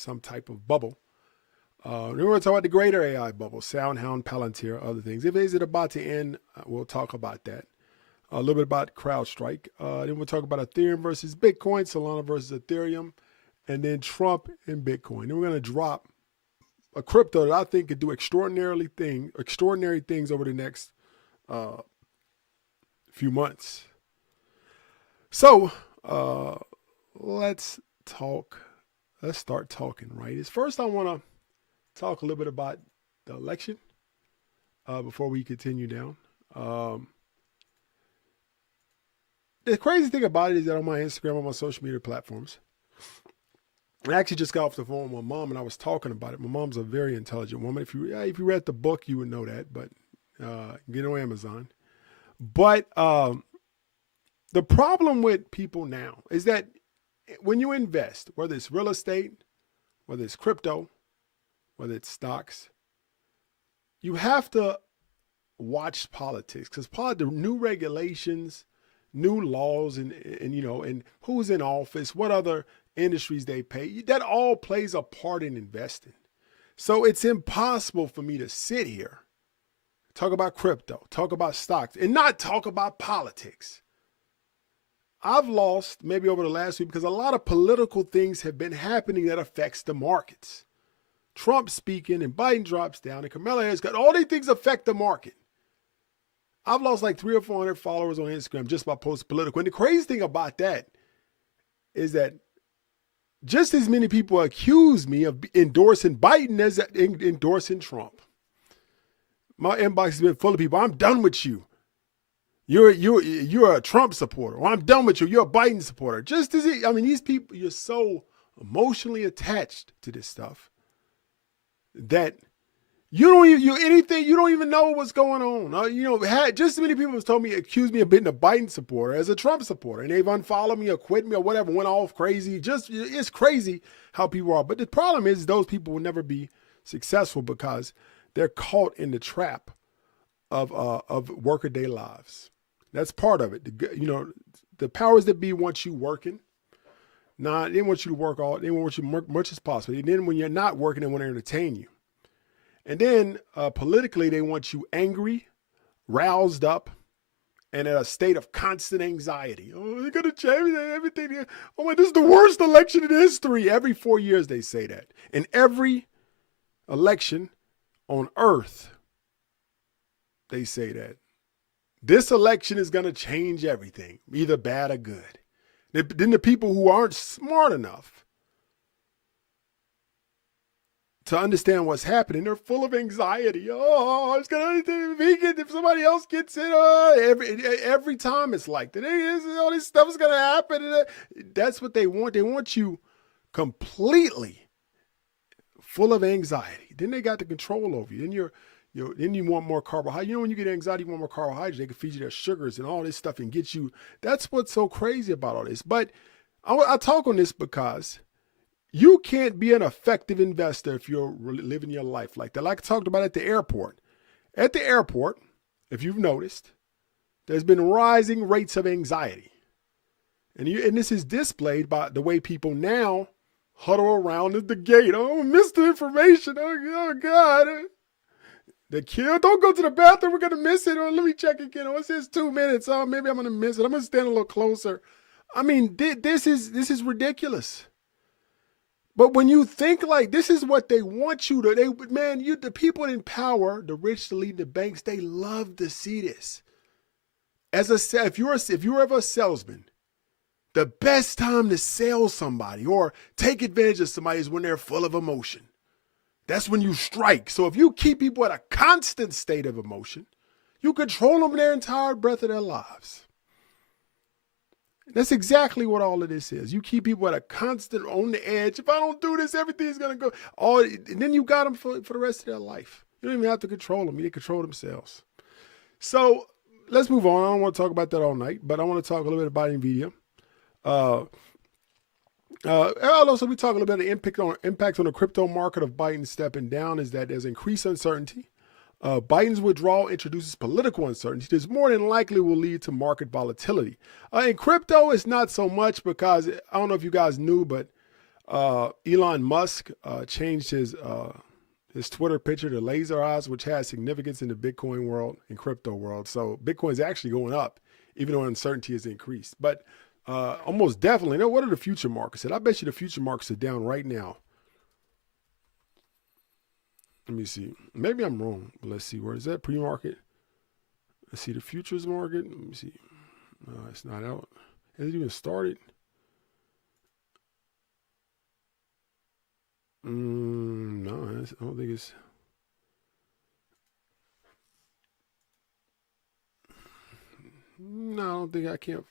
some type of bubble. Then we're going to talk about the greater AI bubble, SoundHound, Palantir, other things. If is it about to end, we'll talk about that. A little bit about CrowdStrike. Then we'll talk about Ethereum versus Bitcoin, Solana versus Ethereum, and then Trump and Bitcoin. Then we're going to drop a crypto that I think could do extraordinary things over the next few months. So let's start talking, right? First, I want to talk a little bit about the election before we continue down. The crazy thing about it is that on my Instagram, on my social media platforms, I actually just got off the phone with my mom and I was talking about it. My mom's a very intelligent woman. If you read the book, you would know that, but get on Amazon. But the problem with people now is that when you invest, whether it's real estate, whether it's crypto, whether it's stocks, you have to watch politics because the new regulations, new laws, and who's in office, what other industries they pay, that all plays a part in investing. So it's impossible for me to sit here, talk about crypto, talk about stocks, and not talk about politics. I've lost maybe over the last week because a lot of political things have been happening that affects the markets. Trump speaking and Biden drops down and Kamala Harris got all these things affect the market. I've lost like 300 or 400 followers on Instagram just by posting political. And the crazy thing about that is that just as many people accuse me of endorsing Biden as endorsing Trump. My inbox has been full of people. I'm done with you. You're a Trump supporter. Or I'm done with you. You're a Biden supporter. Just as these people, you're so emotionally attached to this stuff that you don't even know what's going on. Just as many people have told me, accused me of being a Biden supporter as a Trump supporter, and they've unfollowed me or quit me or whatever, went off crazy. It's crazy how people are. But the problem is those people will never be successful because they're caught in the trap of workaday lives. That's part of it. The powers that be want you working. They want you to work they want you to work much as possible. And then when you're not working, they want to entertain you. And then politically, they want you angry, roused up, and in a state of constant anxiety. Oh, they're going to change everything. Oh, my, this is the worst election in history. Every 4 years, they say that. In every election on earth, they say that. This election is going to change everything, either bad or good. Then the people who aren't smart enough to understand what's happening, they're full of anxiety. Oh, it's going to be if somebody else gets it. Every time it's like that. All this stuff is going to happen. That's what they want. They want you completely full of anxiety. Then they got the control over you. Then you want more carbohydrates. When you get anxiety, you want more carbohydrates. They can feed you their sugars and all this stuff and get you. That's what's so crazy about all this. But I talk on this because you can't be an effective investor if you're living your life like that. Like I talked about at the airport. At the airport, if you've noticed, there's been rising rates of anxiety. And this is displayed by the way people now huddle around at the gate. Oh, missed the information. Oh God. The kid, don't go to the bathroom. We're going to miss it. Or let me check again. Oh, it says 2 minutes. Oh, maybe I'm going to miss it. I'm going to stand a little closer. This is ridiculous. But when you think like this is what they want you to, the people in power, the rich, the lead, the banks, they love to see this. If you're ever a salesman, the best time to sell somebody or take advantage of somebody is when they're full of emotion. That's when you strike. So if you keep people at a constant state of emotion, you control them their entire breath of their lives. That's exactly what all of this is. You keep people at a constant on the edge. If I don't do this, everything's going to go. And then you got them for the rest of their life. You don't even have to control them. They control themselves. So let's move on. I don't want to talk about that all night, but I want to talk a little bit about Nvidia. Also, we talk a little bit of the impact on the crypto market of Biden stepping down is that there's increased uncertainty. Biden's withdrawal introduces political uncertainty. This more than likely will lead to market volatility. In crypto, it's not so much because I don't know if you guys knew, but Elon Musk changed his Twitter picture to laser eyes, which has significance in the Bitcoin world and crypto world. So Bitcoin is actually going up, even though uncertainty has increased. But almost definitely, now what are the future markets? And I bet you the future markets are down right now. Let me see. Maybe I'm wrong, but let's see. Where is that pre-market? Let's see the futures market. Let me see. No, it's not out. Has it even started? No, I don't think it's. No, I don't think I can't.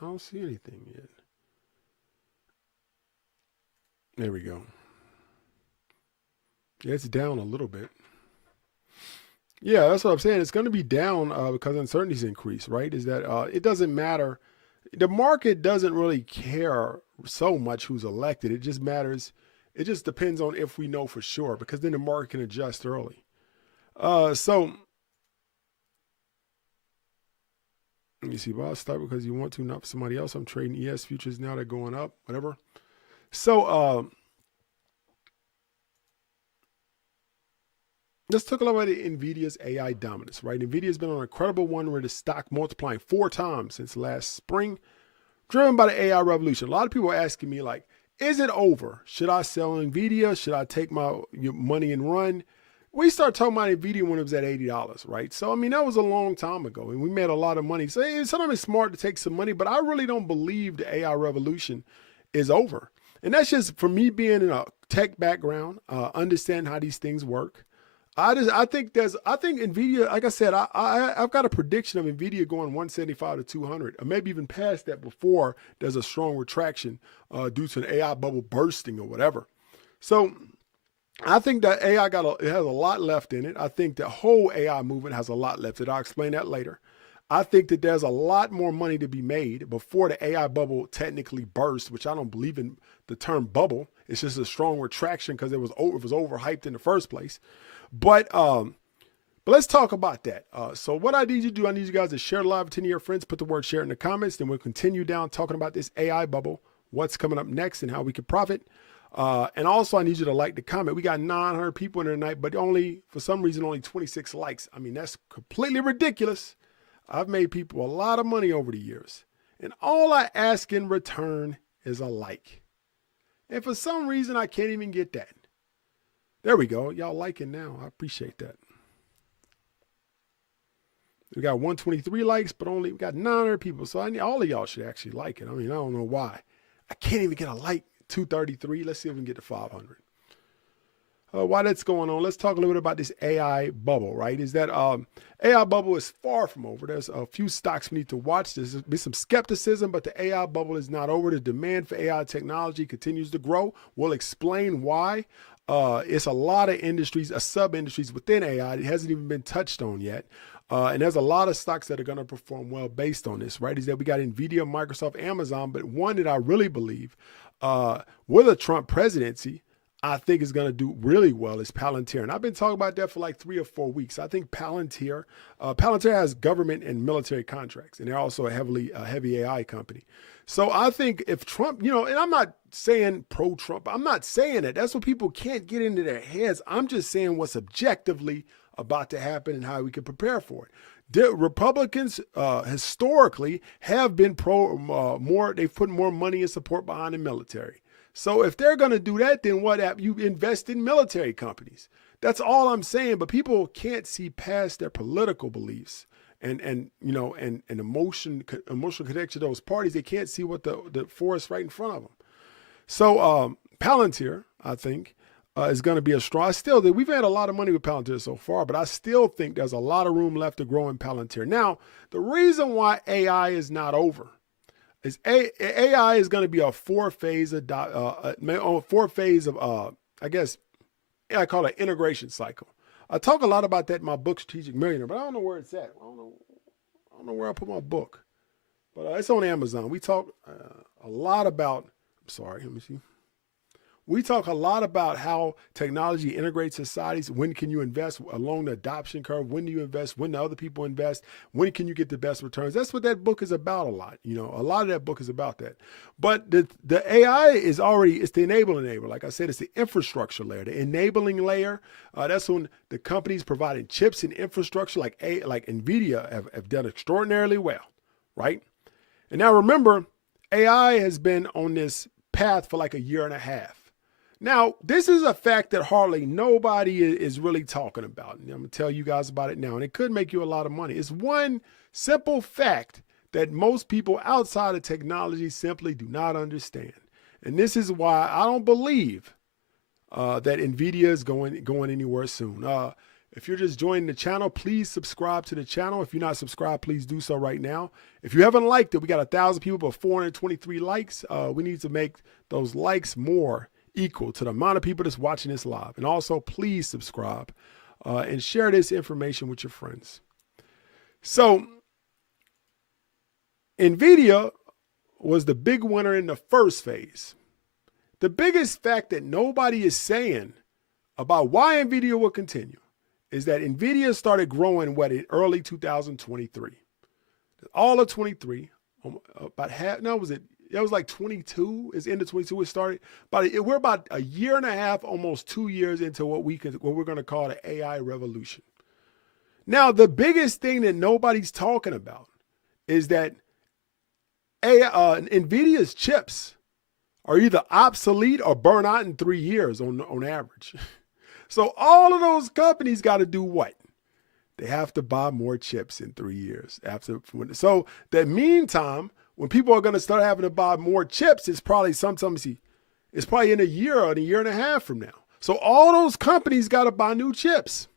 I don't see anything yet. There we go. Yeah, it's down a little bit. Yeah, that's what I'm saying. It's going to be down because uncertainty's increased, right? Is that it doesn't matter. The market doesn't really care so much who's elected. It just matters. It just depends on if we know for sure, because then the market can adjust early. So let me see. Well, I'll start because you want to, not for somebody else. I'm trading ES futures now. They're going up, whatever. So let's talk about Nvidia's AI dominance, right? Nvidia's been on an incredible one where the stock multiplying 4 times since last spring, driven by the AI revolution. A lot of people are asking me, like, is it over? Should I sell Nvidia? Should I take my money and run? We started talking about Nvidia when it was at $80, right? So, I mean, that was a long time ago, and we made a lot of money. So sometimes it's smart to take some money, but I really don't believe the AI revolution is over. And that's just for me being in a tech background, understand how these things work. I think Nvidia, like I said, I've got a prediction of Nvidia going 175 to 200, or maybe even past that before there's a strong retraction due to an AI bubble bursting or whatever. So I think that AI it has a lot left in it. I think the whole AI movement has a lot left in it. I'll explain that later. I think that there's a lot more money to be made before the AI bubble technically bursts, which I don't believe in the term bubble. It's just a strong retraction because it was overhyped in the first place. But let's talk about that. So what I need you to do, I need you guys to share live with 10 of your friends, put the word share in the comments, then we'll continue down talking about this AI bubble, what's coming up next and how we can profit. And also I need you to like the comment. We got 900 people in there tonight, but for some reason, only 26 likes. I mean, that's completely ridiculous. I've made people a lot of money over the years, and all I ask in return is a like. And for some reason, I can't even get that. There we go. Y'all liking now. I appreciate that. We got 123 likes, but we got 900 people. So all of y'all should actually like it. I mean, I don't know why. I can't even get a like. 233. Let's see if we can get to 500. While that's going on, let's talk a little bit about this AI bubble, right? Is that AI bubble is far from over. There's a few stocks we need to watch. There's been some skepticism, but the AI bubble is not over. The demand for AI technology continues to grow. We'll explain why. It's a lot of industries, sub-industries within AI. It hasn't even been touched on yet. And there's a lot of stocks that are going to perform well based on this, right? Is that we got Nvidia, Microsoft, Amazon, but one that I really believe with a Trump presidency, I think is going to do really well is Palantir. And I've been talking about that for like 3 or 4 weeks. I think Palantir has government and military contracts, and they're also a heavy AI company. So I think if Trump, and I'm not saying pro-Trump, I'm not saying it. That's what people can't get into their heads. I'm just saying what's objectively about to happen and how we can prepare for it. The Republicans historically have been they've put more money and support behind the military. So if they're going to do that, then you invest in military companies. That's all I'm saying. But people can't see past their political beliefs and emotional connection to those parties. They can't see what the forest right in front of them. So Palantir, I think, is going to be a strong. We've had a lot of money with Palantir so far, but I still think there's a lot of room left to grow in Palantir. Now, the reason why AI is not over is AI is going to be a four-phase of, I guess, I call it integration cycle. I talk a lot about that in my book, Strategic Millionaire, but I don't know where it's at. I don't know where I put my book, but it's on Amazon. We talk a lot about, let me see. We talk a lot about how technology integrates societies. When can you invest along the adoption curve? When do you invest? When do other people invest? When can you get the best returns? That's what that book is about a lot. You know, a lot of that book is about that. But the AI is already, it's the enabler. Like I said, it's the infrastructure layer, the enabling layer. That's when the companies providing chips and infrastructure like Nvidia have done extraordinarily well, right? And now remember, AI has been on this path for like a year and a half. Now, this is a fact that hardly nobody is really talking about. And I'm going to tell you guys about it now, and it could make you a lot of money. It's one simple fact that most people outside of technology simply do not understand. And this is why I don't believe that Nvidia is going anywhere soon. If you're just joining the channel, please subscribe to the channel. If you're not subscribed, please do so right now. If you haven't liked it, we got 1,000 people, but 423 likes. We need to make those likes more equal to the amount of people that's watching this live. And also, please subscribe and share this information with your friends. So, Nvidia was the big winner in the first phase. The biggest fact that nobody is saying about why Nvidia will continue is that Nvidia started growing in early 2023. All of 23, about half, no, was it? That was like 22, it's end of 22 it started. But we're about a year and a half, almost 2 years into what we're going to call the AI revolution. Now, the biggest thing that nobody's talking about is that Nvidia's chips are either obsolete or burn out in 3 years on average. So all of those companies got to do what? They have to buy more chips in 3 years. So that meantime, when people are going to start having to buy more chips, it's probably it's probably in a year or a year and a half from now. So all those companies got to buy new chips.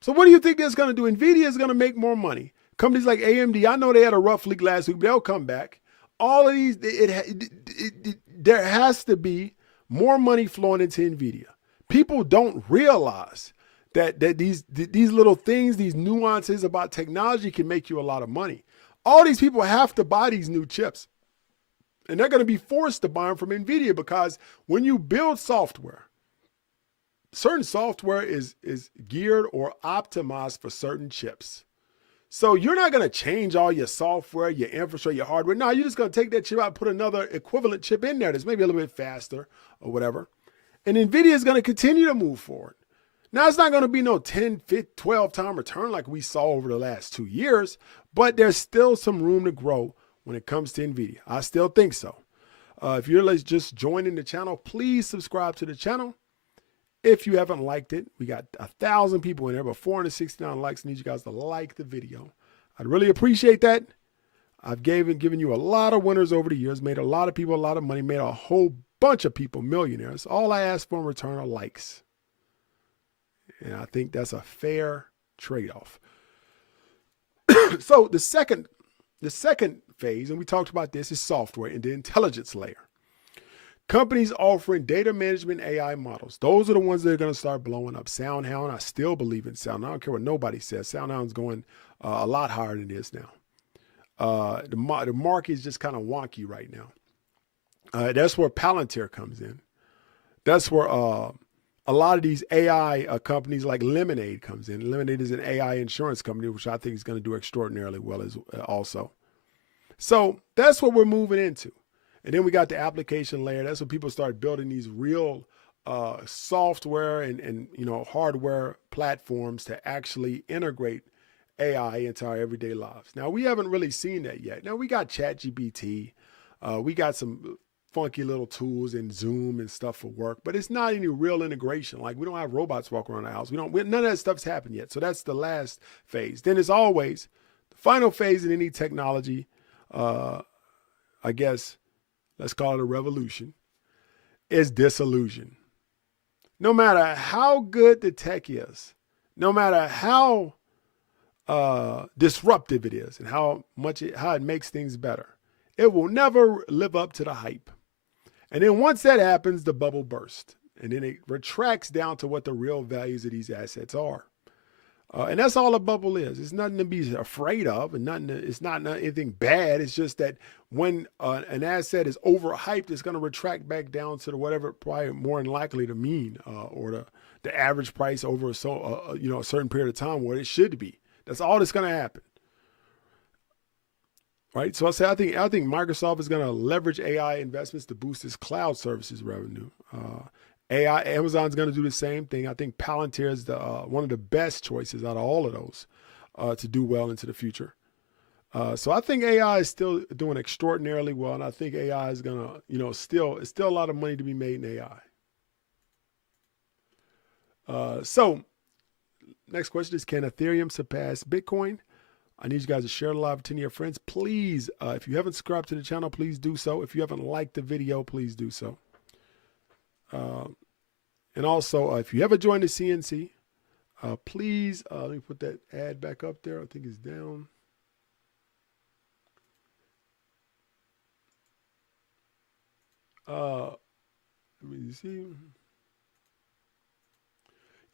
So what do you think that's going to do? Nvidia is going to make more money. Companies like AMD, I know they had a rough week last week, but they'll come back. All of these, there has to be more money flowing into Nvidia. People don't realize that these little things, these nuances about technology can make you a lot of money. All these people have to buy these new chips. And they're going to be forced to buy them from Nvidia because when you build software, certain software is geared or optimized for certain chips. So you're not going to change all your software, your infrastructure, your hardware. No, you're just going to take that chip out and put another equivalent chip in there that's maybe a little bit faster or whatever. And Nvidia is going to continue to move forward. Now, it's not going to be no 10, 15, 12 time return like we saw over the last 2 years, but there's still some room to grow when it comes to Nvidia. I still think so. If you're just joining the channel, please subscribe to the channel. If you haven't liked it, we got 1,000 people in there, but 469 likes. I need you guys to like the video. I'd really appreciate that. I've given you a lot of winners over the years, made a lot of people a lot of money, made a whole bunch of people millionaires. All I ask for in return are likes. And I think that's a fair trade-off. So the second phase, and we talked about this, is software and the intelligence layer. Companies offering data management AI models. Those are the ones that are going to start blowing up. SoundHound, I still believe in SoundHound. I don't care what nobody says. SoundHound's going a lot higher than it is now. The market is just kind of wonky right now. That's where Palantir comes in. That's where a lot of these AI companies like Lemonade comes in. Lemonade is an AI insurance company, which I think is going to do extraordinarily well as also. So that's what we're moving into. And then we got the application layer. That's when people start building these real software and hardware platforms to actually integrate AI into our everyday lives. Now, we haven't really seen that yet. Now, we got ChatGPT. We got some funky little tools in Zoom and stuff for work, but it's not any real integration. Like, we don't have robots walking around the house. None of that stuff's happened yet. So that's the last phase. Then as always, the final phase in any technology, I guess, let's call it a revolution, is disillusion. No matter how good the tech is, no matter how disruptive it is and how it makes things better, it will never live up to the hype. And then once that happens, the bubble bursts. And then it retracts down to what the real values of these assets are. And that's all a bubble is. It's nothing to be afraid of, and it's not anything bad. It's just that when an asset is overhyped, it's going to retract back down to whatever probably more than likely the mean or the average price over a certain period of time where it should be. That's all that's going to happen. Right. So I think Microsoft is going to leverage AI investments to boost its cloud services revenue. Amazon's going to do the same thing. I think Palantir is one of the best choices out of all of those to do well into the future. So I think AI is still doing extraordinarily well, and I think AI is going to, it's still a lot of money to be made in AI. So next question is, can Ethereum surpass Bitcoin? I need you guys to share the live with 10 of your friends. Please, if you haven't subscribed to the channel, please do so. If you haven't liked the video, please do so. And also, if you ever joined the CNC, please, let me put that ad back up there. I think it's down. Let me see.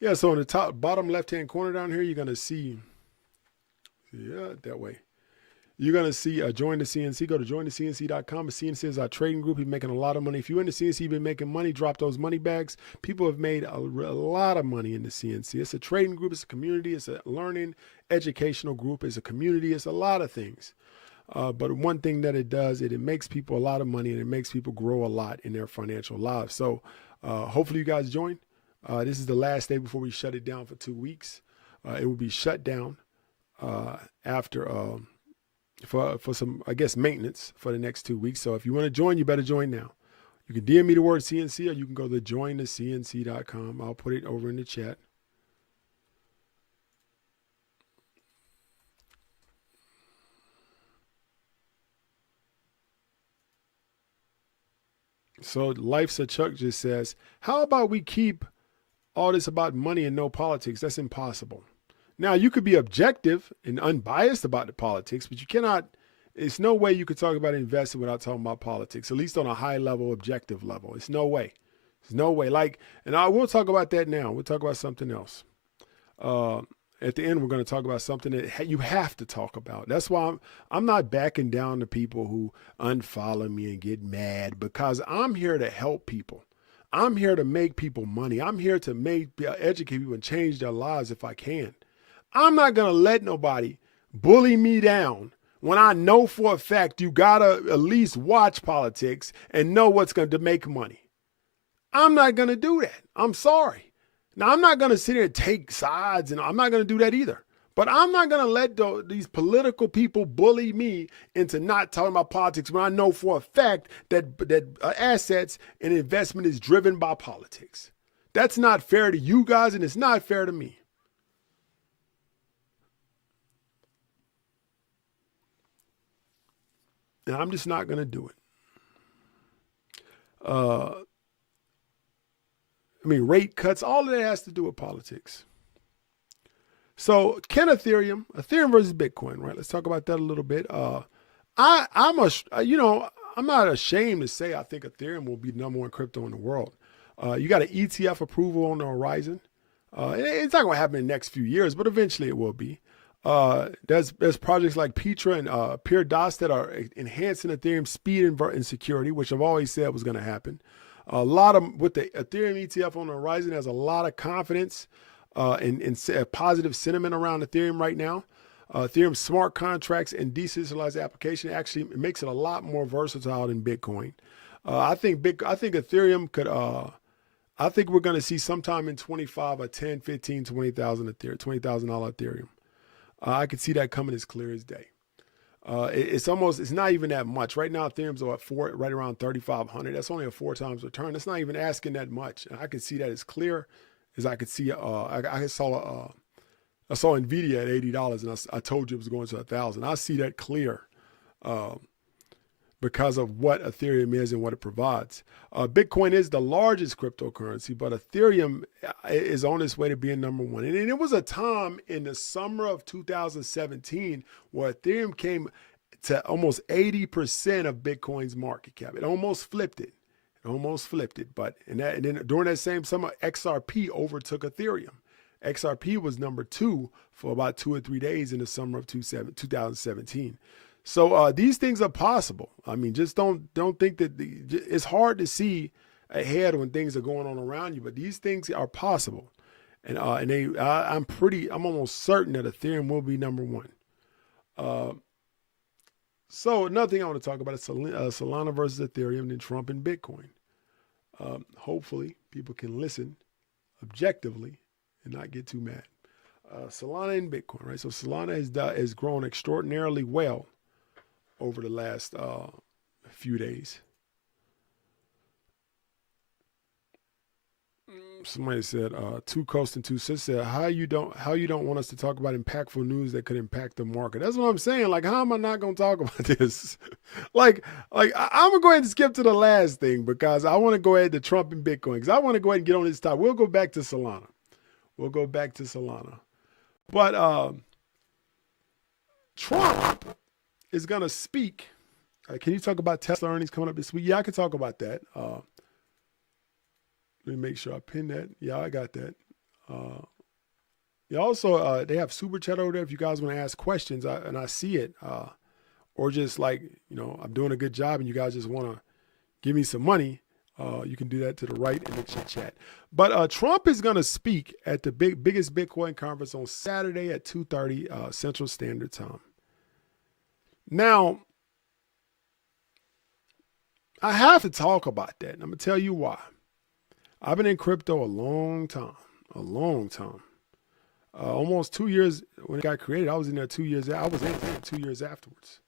Yeah, so in the bottom left-hand corner down here, you're going to see, that way. You're going to see join the CNC. Go to jointhecnc.com. The CNC is our trading group. He's making a lot of money. If you're in the CNC, you've been making money, drop those money bags. People have made a lot of money in the CNC. It's a trading group. It's a community. It's a learning, educational group. It's a community. It's a lot of things. But one thing that it does, it makes people a lot of money, and it makes people grow a lot in their financial lives. So hopefully you guys join. This is the last day before we shut it down for 2 weeks. It will be shut down after... for some, I guess, maintenance for the next 2 weeks. So if you want to join, you better join now. You can DM me the word CNC, or you can go to jointhecnc.com. I'll put it over in the chat. So Life's a Chuck just says, how about we keep all this about money and no politics? That's impossible. Now, you could be objective and unbiased about the politics, but you cannot, it's no way you could talk about investing without talking about politics, at least on a high level, objective level. It's no way. There's no way. And I will talk about that now. We'll talk about something else. At the end, we're going to talk about something that you have to talk about. That's why I'm not backing down to people who unfollow me and get mad, because I'm here to help people. I'm here to make people money. I'm here to educate people and change their lives if I can. I'm not going to let nobody bully me down when I know for a fact you got to at least watch politics and know what's going to make money. I'm not going to do that. I'm sorry. Now, I'm not going to sit here and take sides, and I'm not going to do that either. But I'm not going to let these political people bully me into not talking about politics when I know for a fact that assets and investment is driven by politics. That's not fair to you guys, and it's not fair to me. And I'm just not going to do it. Rate cuts, all of that has to do with politics. So can Ethereum versus Bitcoin, right? Let's talk about that a little bit. I'm not ashamed to say I think Ethereum will be the number one crypto in the world. You got an ETF approval on the horizon. It's not going to happen in the next few years, but eventually it will be. There's projects like Petra and Peer DOS that are enhancing Ethereum speed and security, which I've always said was going to happen. With the Ethereum ETF on the horizon, there's a lot of confidence and positive sentiment around Ethereum right now. Ethereum smart contracts and decentralized application actually makes it a lot more versatile than Bitcoin. I think Ethereum could. I think we're going to see sometime in 25 a 10, 15, 20,000 Ethereum, $20,000 Ethereum. I could see that coming as clear as day. It's not even that much. Right now, Ethereum's right around 3,500. That's only a 4 times return. That's not even asking that much. And I can see that as clear as I could see. I saw Nvidia at $80, and I told you it was going to 1,000. I see that clear because of what Ethereum is and what it provides. Bitcoin is the largest cryptocurrency, but Ethereum is on its way to being number one. And it was a time in the summer of 2017 where Ethereum came to almost 80% of Bitcoin's market cap. It almost flipped it. But and then during that same summer, XRP overtook Ethereum. XRP was number 2 for about 2 or 3 days in the summer of 2017. So these things are possible. I mean, just don't think that it's hard to see ahead when things are going on around you, but these things are possible. And I'm almost certain that Ethereum will be number 1. So another thing I want to talk about is Solana versus Ethereum, then Trump and Bitcoin. Hopefully people can listen objectively and not get too mad. Solana and Bitcoin, right? So Solana has grown extraordinarily well over the last few days. Somebody said, two coasts and two sisters said, how you don't want us to talk about impactful news that could impact the market? That's what I'm saying. Like, how am I not going to talk about this? I'm going to go ahead and skip to the last thing because I want to go ahead to Trump and Bitcoin because I want to go ahead and get on this topic. We'll go back to Solana. But Trump is going to speak. Can you talk about Tesla earnings coming up this week? Yeah, I can talk about that. Let me make sure I pin that. Yeah, I got that. Also, they have Super Chat over there if you guys want to ask questions and I see it. Or just like, I'm doing a good job and you guys just want to give me some money. You can do that to the right in the chat. But Trump is going to speak at the biggest Bitcoin conference on Saturday at 2:30 Central Standard Time. Now, I have to talk about that. And I'm going to tell you why. I've been in crypto a long time. Almost 2 years when it got created. I was in there 2 years. I was in it 2 years afterwards.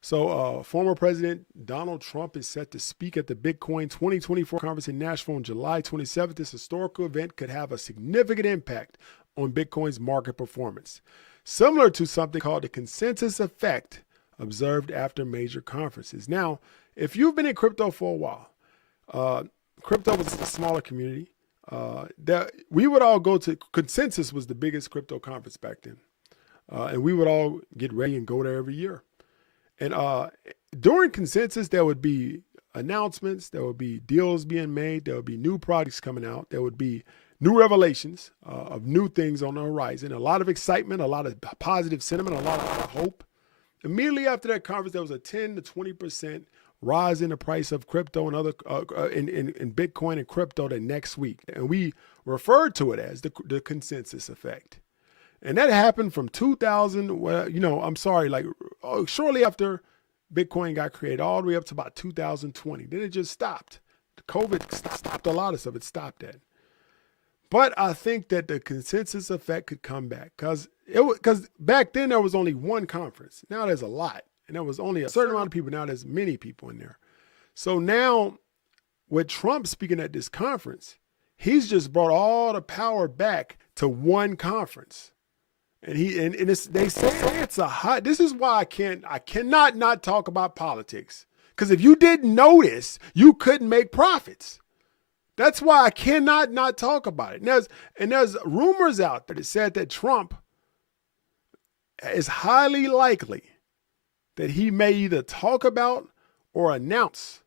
So former President Donald Trump is set to speak at the Bitcoin 2024 conference in Nashville on July 27th. This historical event could have a significant impact on Bitcoin's market performance, similar to something called the consensus effect observed after major conferences. Now, if you've been in crypto for a while, crypto was a smaller community. That we would all go to. Consensus was the biggest crypto conference back then, and we would all get ready and go there every year. And during Consensus, there would be announcements, there would be deals being made, there would be new products coming out, there would be new revelations of new things on the horizon, a lot of excitement, a lot of positive sentiment, a lot of hope. Immediately after that conference, there was a 10 to 20% rise in the price of crypto and other in Bitcoin and crypto the next week. And we referred to it as the consensus effect. And that happened from 2000, shortly after Bitcoin got created, all the way up to about 2020. Then it just stopped. The COVID stopped a lot of stuff. It stopped that. But I think that the consensus effect could come back because back then there was only one conference. Now there's a lot. And there was only a certain amount of people. Now there's many people in there. So now with Trump speaking at this conference, he's just brought all the power back to one conference. And they say it's a hot. This is why I cannot not talk about politics. Because if you didn't notice, you couldn't make profits. That's why I cannot not talk about it. And there's rumors out there that said that Trump is highly likely that he may either talk about or announce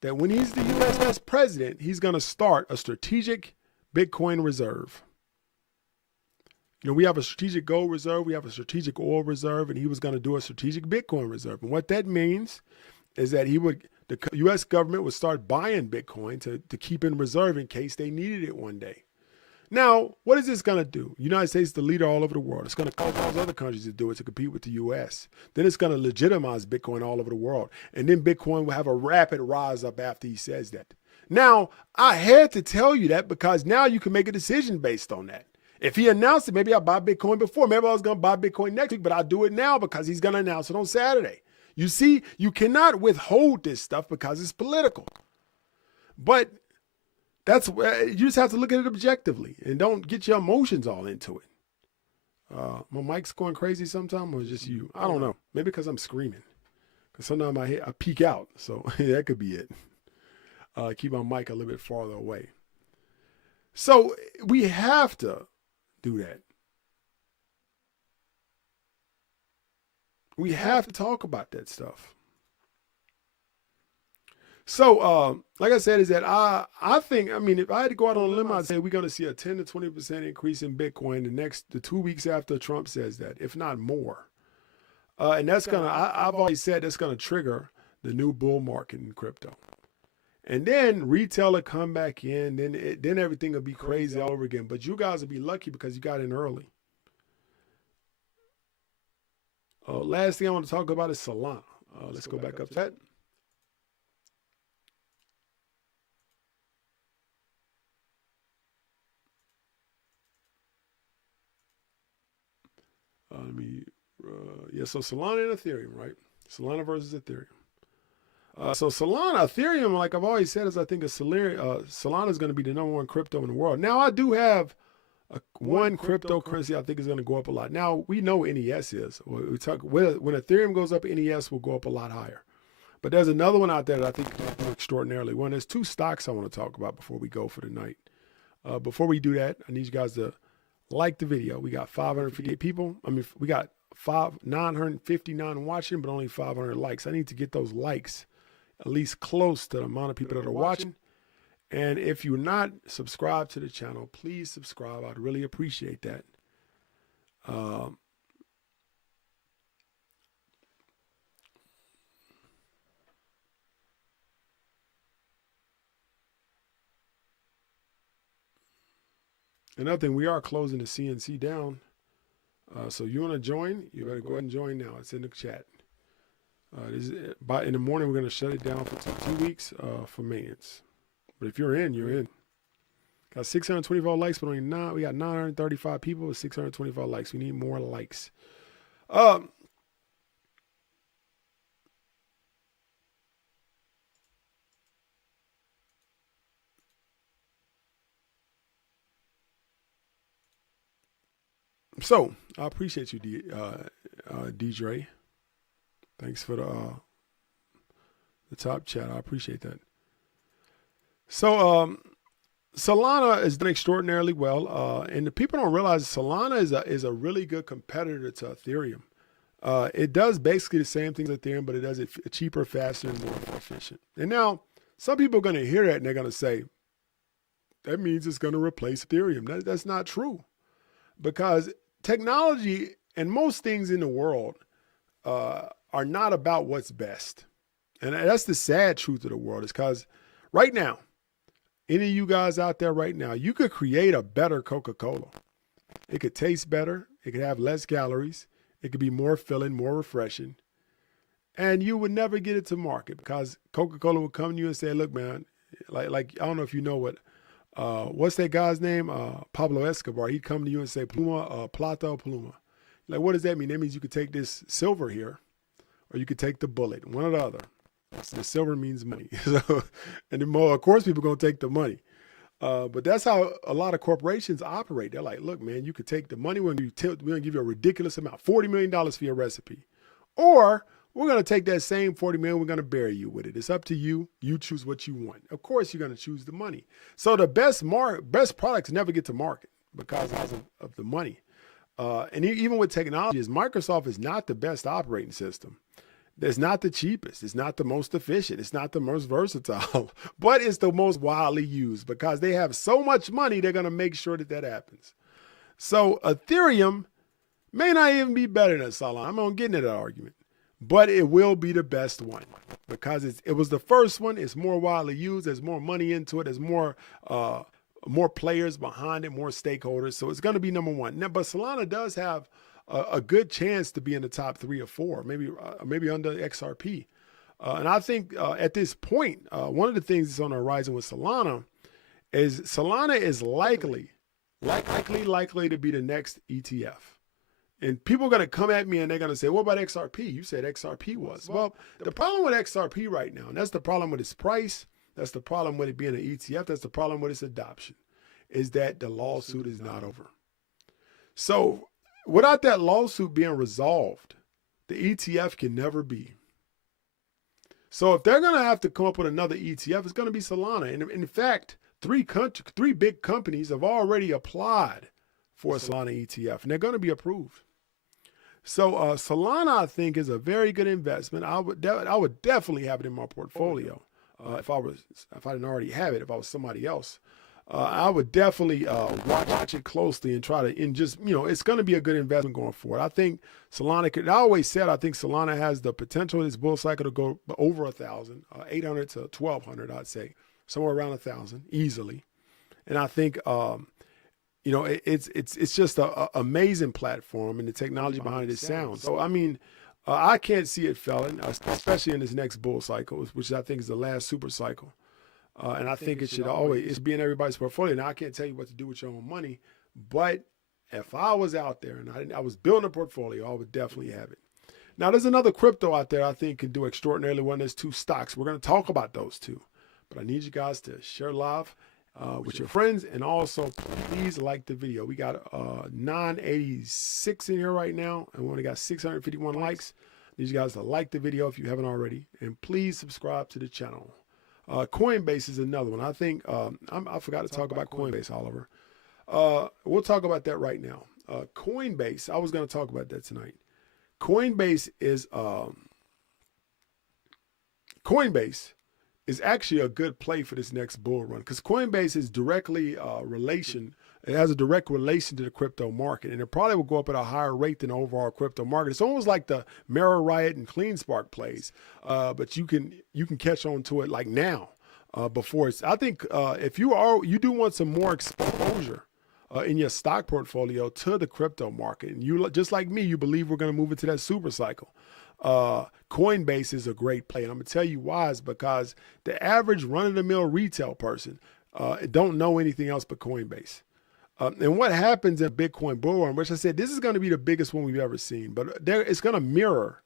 that when he's the U.S. president, he's going to start a strategic Bitcoin reserve. We have a strategic gold reserve, we have a strategic oil reserve, and he was going to do a strategic Bitcoin reserve. And what that means is that the U.S. government would start buying Bitcoin to keep in reserve in case they needed it one day. Now, what is this going to do? The United States is the leader all over the world. It's going to cause other countries to do it to compete with the U.S. Then it's going to legitimize Bitcoin all over the world. And then Bitcoin will have a rapid rise up after he says that. Now, I had to tell you that because now you can make a decision based on that. If he announced it, maybe I'll buy Bitcoin before. Maybe I was going to buy Bitcoin next week, but I'll do it now because he's going to announce it on Saturday. You see, you cannot withhold this stuff because it's political. But you just have to look at it objectively and don't get your emotions all into it. My mic's going crazy sometime, or just you? I don't know. Maybe because I'm screaming. Because sometimes I peek out, so that could be it. Keep my mic a little bit farther away. So we have to do that. We have to talk about that stuff. So, like I said, is that I think, I mean, if I had to go out on a limb, I'd say we're going to see a 10 to 20% increase in Bitcoin the 2 weeks after Trump says that, if not more. And that's going to, I've always said that's going to trigger the new bull market in crypto. And then retail will come back in, then everything will be crazy all over again. But you guys will be lucky because you got in early. Last thing I want to talk about is Solana. Let's go back up to that. So Solana and Ethereum, right? Solana versus Ethereum. So Ethereum, like I've always said, is I think Solana is going to be the #1 crypto in the world. Now, I do have one cryptocurrency I think is going to go up a lot. Now, we know NES is. When Ethereum goes up, NES will go up a lot higher. But there's another one out there that I think is more extraordinarily. One, there's 2 stocks I want to talk about before we go for the night. Before we do that, I need you guys to like the video. We got 558 people. We got 959 watching, but only 500 likes. I need to get those likes at least close to the amount of people that are watching. And if you're not subscribed to the channel, please subscribe. I'd really appreciate that. Another thing, we are closing the CNC down. So you want to join, you better go ahead and join now. It's in the chat. In the morning, we're going to shut it down for 2 weeks for maintenance. But if you're in, you're in. Got 624 likes, but we got 935 people with 625 likes. We need more likes. So I appreciate you, DJ. Thanks for the top chat. I appreciate that. So Solana is done extraordinarily well, and the people don't realize Solana is a really good competitor to Ethereum. It does basically the same thing as Ethereum, but it does it cheaper, faster, and more efficient. And now some people are going to hear that and they're going to say, that means it's going to replace Ethereum. That's not true, because technology and most things in the world are not about what's best. And that's the sad truth of the world, is because right now, any of you guys out there right now, you could create a better Coca-Cola. It could taste better. It could have less calories. It could be more filling, more refreshing. And you would never get it to market, because Coca-Cola would come to you and say, look, man, like I don't know if you know what's that guy's name? Pablo Escobar. He'd come to you and say, Pluma, Plata or Pluma. Like, what does that mean? That means you could take this silver here, or you could take the bullet, one or the other. The silver means money. So, and then more, of course, people are going to take the money. But that's how a lot of corporations operate. They're like, look, man, you could take the money, we're going to give you a ridiculous amount, $40 million for your recipe. Or we're going to take that same $40 million, we're going to bury you with it. It's up to you. You choose what you want. Of course, you're going to choose the money. So the best products never get to market because of the money. And even with technology, Microsoft is not the best operating system. It's not the cheapest. It's not the most efficient. It's not the most versatile, but it's the most widely used, because they have so much money, they're going to make sure that happens. So Ethereum may not even be better than Solana. I'm not getting into that argument, but it will be the best one, because it was the first one. It's more widely used. There's more money into it. There's more players behind it, more stakeholders. So it's going to be #1. Now, but Solana does have a good chance to be in the top 3 or 4, maybe under XRP. And I think at this point, one of the things that's on the horizon with Solana is likely to be the next ETF. And people are going to come at me and they're going to say, what about XRP? You said XRP was. Well, the problem with XRP right now, and that's the problem with its price, that's the problem with it being an ETF, that's the problem with its adoption, is that the lawsuit is not over. So without that lawsuit being resolved, the ETF can never be. So if they're going to have to come up with another ETF, it's going to be Solana. And in fact, three big companies have already applied for a Solana ETF, and they're going to be approved. So Solana, I think, is a very good investment. I would definitely have it in my portfolio. if I didn't already have it, if I was somebody else. I would definitely watch it closely and try to, and just, it's going to be a good investment going forward. I think I always said, I think Solana has the potential in this bull cycle to go over 1,000, 800 to 1,200, I'd say, somewhere around 1,000 easily. And I think, it's just an amazing platform, and the technology behind it is sound. So, I mean, I can't see it failing, especially in this next bull cycle, which I think is the last super cycle. And I think it should be in everybody's portfolio. Now, I can't tell you what to do with your own money, but if I was out there and I was building a portfolio, I would definitely have it. Now, there's another crypto out there I think can do extraordinarily well. There's 2 stocks. We're going to talk about those 2. But I need you guys to share live with your friends, and also please like the video. We got 986 in here right now, and we only got 651 likes. I need you guys to like the video if you haven't already, and please subscribe to the channel. Coinbase is another one. I think I forgot to talk about Coinbase, Oliver. We'll talk about that right now. Coinbase, I was going to talk about that tonight. Coinbase is actually a good play for this next bull run, because Coinbase is directly it has a direct relation to the crypto market, and it probably will go up at a higher rate than the overall crypto market. It's almost like the Mirror Riot and CleanSpark plays, but you can catch on to it like now before it's. I think if you do want some more exposure in your stock portfolio to the crypto market, and you, just like me, you believe we're going to move into that super cycle. Coinbase is a great play, and I'm gonna tell you why. Is because the average run-of-the-mill retail person don't know anything else but Coinbase. And what happens in Bitcoin bull run, which I said, this is going to be the biggest one we've ever seen, but it's going to mirror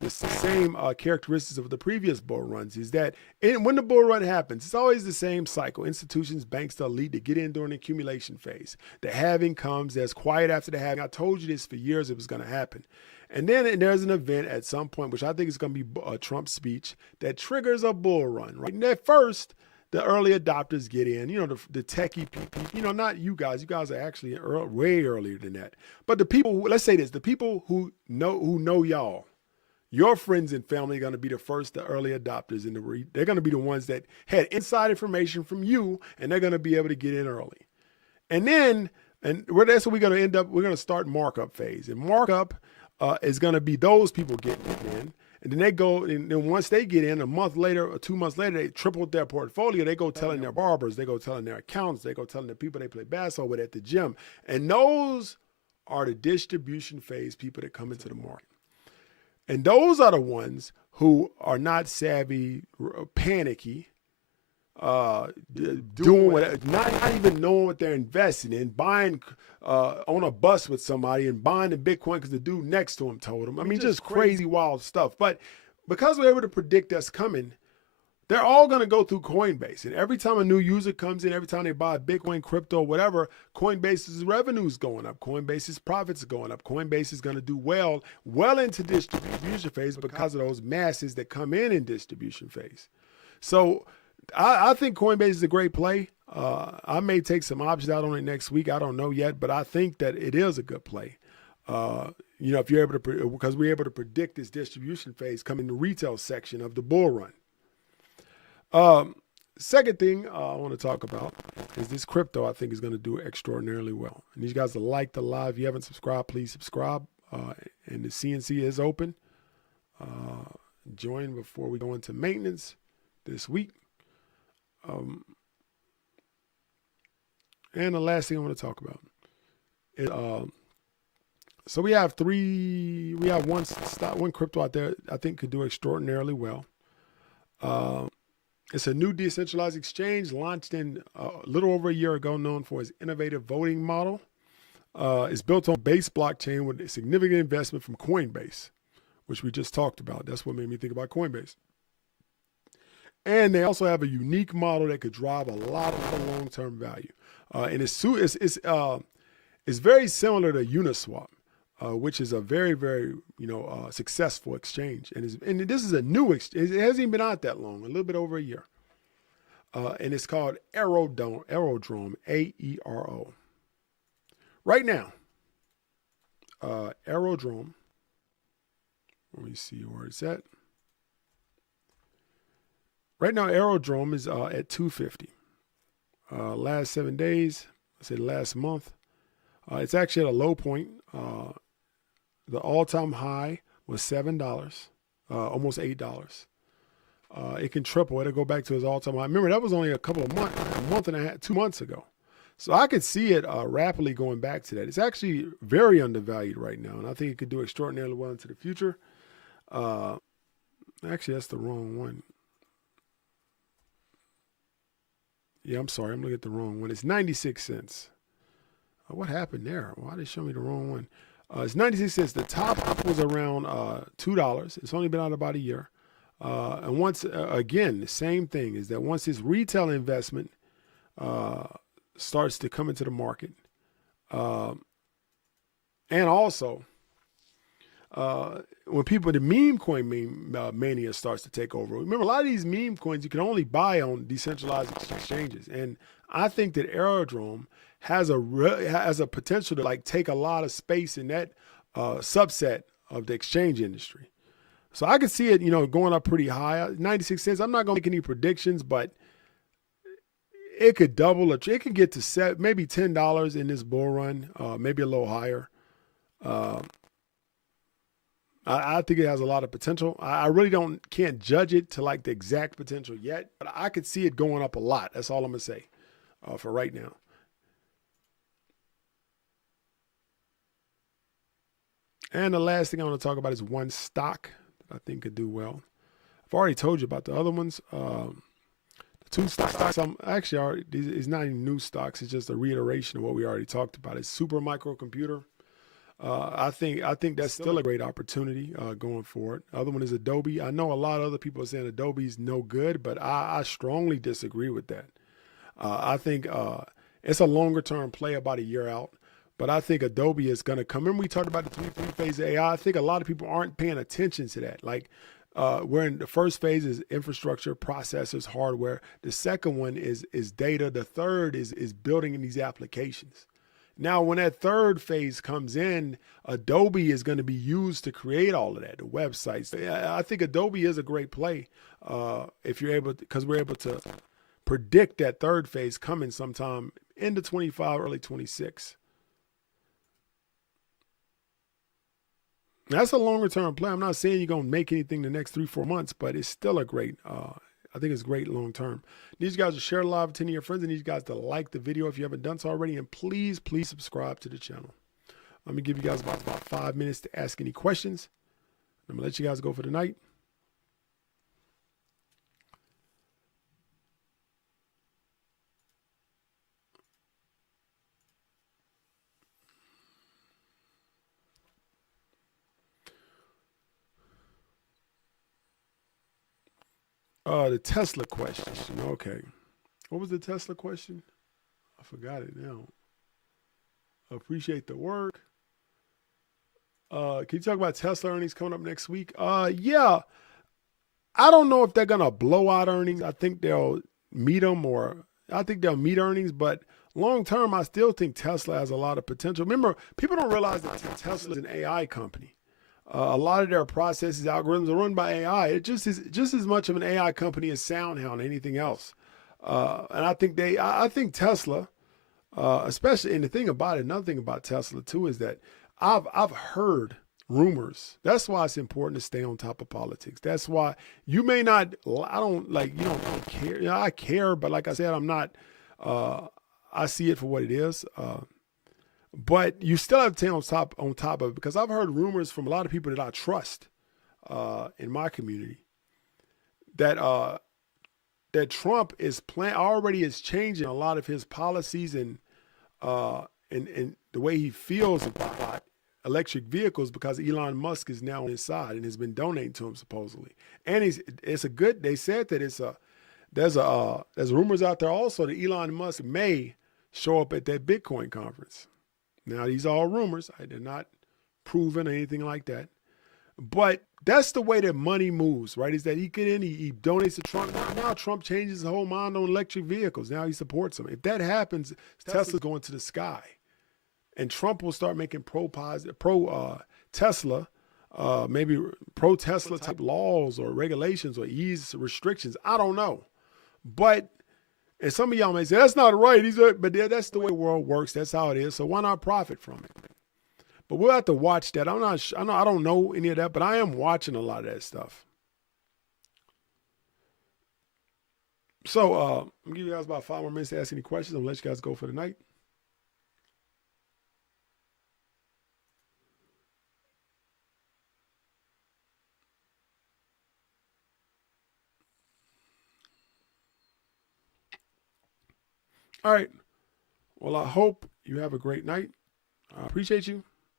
the same characteristics of the previous bull runs. Is that when the bull run happens, it's always the same cycle. Institutions, banks, the elite, they get in during the accumulation phase. The halving comes, there's quiet after the halving. I told you this for years, it was going to happen. And then there's an event at some point, which I think is going to be a Trump speech, that triggers a bull run, right? And at first, the early adopters get in, the techie people, not you guys. You guys are actually way earlier than that. But the people, let's say this, the people who know y'all, your friends and family are going to be the first, the early adopters they're going to be the ones that had inside information from you, and they're going to be able to get in early. And then, that's what we're going to end up, we're going to start markup phase. And markup is going to be those people getting in. And then they go, and then once they get in, a month later or 2 months later, they tripled their portfolio. They go telling their barbers, they go telling their accountants, they go telling the people they play basketball with at the gym. And those are the distribution phase people that come into the market. And those are the ones who are not savvy, panicky, doing what, not even knowing what they're investing in, buying on a bus with somebody and buying the Bitcoin because the dude next to him told him. I mean, just crazy, wild stuff. But because we're able to predict that's coming, they're all going to go through Coinbase. And every time a new user comes in, every time they buy Bitcoin, crypto, whatever, Coinbase's revenue is going up. Coinbase's profits are going up. Coinbase is going to do well into distribution phase because of those masses that come in distribution phase. So I think Coinbase is a great play. I may take some options out on it next week. I don't know yet, but I think that it is a good play. If you're able to, because we're able to predict this distribution phase coming in the retail section of the bull run. Second thing I want to talk about is this crypto. I think is going to do extraordinarily well. And these guys that like the live, if you haven't subscribed, please subscribe. And the CNC is open. Join before we go into maintenance this week. And the last thing I want to talk about is, so we have one crypto out there I think could do extraordinarily well. It's a new decentralized exchange launched in a little over a year ago, known for its innovative voting model. It's built on Base blockchain with a significant investment from Coinbase, which we just talked about. That's what made me think about Coinbase. And they also have a unique model that could drive a lot of long-term value. And it's very similar to Uniswap, which is a very, very successful exchange. And this is a new exchange. It hasn't even been out that long, a little bit over a year. And it's called Aerodrome, Aero. Right now, Aerodrome. Let me see where it's at. Right now, Aerodrome is at 250. Last 7 days, I say the last month, it's actually at a low point. The all-time high was $7, almost $8. It can triple. It'll go back to its all-time high. Remember, that was only a month and a half, 2 months ago. So I could see it rapidly going back to that. It's actually very undervalued right now, and I think it could do extraordinarily well into the future. Actually, that's the wrong one. Yeah, I'm sorry. I'm looking at the wrong one. It's 96 cents. What happened there? Why did it show me the wrong one? It's 96 cents. The top was around $2. It's only been out about a year. And once, again, the same thing is that once this retail investment starts to come into the market, and also when the meme coin mania starts to take over. Remember, a lot of these meme coins you can only buy on decentralized exchanges, and I think that Aerodrome has a potential to like take a lot of space in that subset of the exchange industry. So I could see it, going up pretty high, 96 cents. I'm not going to make any predictions, but it could double. It could get to maybe $10 in this bull run, maybe a little higher. I think it has a lot of potential. I really can't judge it to like the exact potential yet, but I could see it going up a lot. That's all I'm gonna say for right now. And the last thing I want to talk about is one stock that I think could do well. I've already told you about the other ones. The two stocks it's not even new stocks. It's just a reiteration of what we already talked about. It's Super Microcomputer. I think that's still a great opportunity going forward. The other one is Adobe. I know a lot of other people are saying Adobe's no good, but I strongly disagree with that. I think it's a longer term play, about a year out. But I think Adobe is going to come. Remember we talked about the three phase of AI? I think a lot of people aren't paying attention to that. Like we're in the first phase is infrastructure, processors, hardware. The second one is data. The third is building in these applications. Now, when that third phase comes in, Adobe is going to be used to create all of that, the websites. I think Adobe is a great play if you're able to, because we're able to predict that third phase coming sometime into 25, early 26. That's a longer term play. I'm not saying you're going to make anything the next 3-4 months, but it's still a great, I think it's great long term. Need you guys to share live with 10 of your friends. I need you guys to like the video if you haven't done so already. And please subscribe to the channel. I'm going to give you guys about 5 minutes to ask any questions. I'm going to let you guys go for the night. The Tesla question. Okay. What was the Tesla question? I forgot it now. Appreciate the work. Can you talk about Tesla earnings coming up next week? Yeah. I don't know if they're going to blow out earnings. I think they'll meet them, or I think they'll meet earnings, but long term, I still think Tesla has a lot of potential. Remember, people don't realize that Tesla is an AI company. A lot of their processes, algorithms are run by AI. It's just as much of an AI company as SoundHound, anything else. And I think Tesla, especially, and the thing about it, another thing about Tesla too, is that I've heard rumors. That's why it's important to stay on top of politics. That's why you may not, I don't like, you don't care. I care, but like I said, I'm not, I see it for what it is. But you still have to stay on top of it, because I've heard rumors from a lot of people that I trust in my community that that Trump already is changing a lot of his policies and the way he feels about electric vehicles, because Elon Musk is now on his side and has been donating to him supposedly. And they said that there's rumors out there also that Elon Musk may show up at that Bitcoin conference. Now, these are all rumors. They're not proven or anything like that. But that's the way that money moves, right? Is that he donates to Trump. Now Trump changes his whole mind on electric vehicles. Now he supports them. If that happens, Tesla's going to the sky. And Trump will start making pro Tesla maybe pro-Tesla type laws or regulations or ease restrictions. I don't know. But, and some of y'all may say, that's not right. But that's the way the world works. That's how it is. So why not profit from it? But we'll have to watch that. I don't know any of that, but I am watching a lot of that stuff. So I'm gonna give you guys about 5 more minutes to ask any questions. I'll let you guys go for the night. All right. Well, I hope you have a great night. I appreciate you.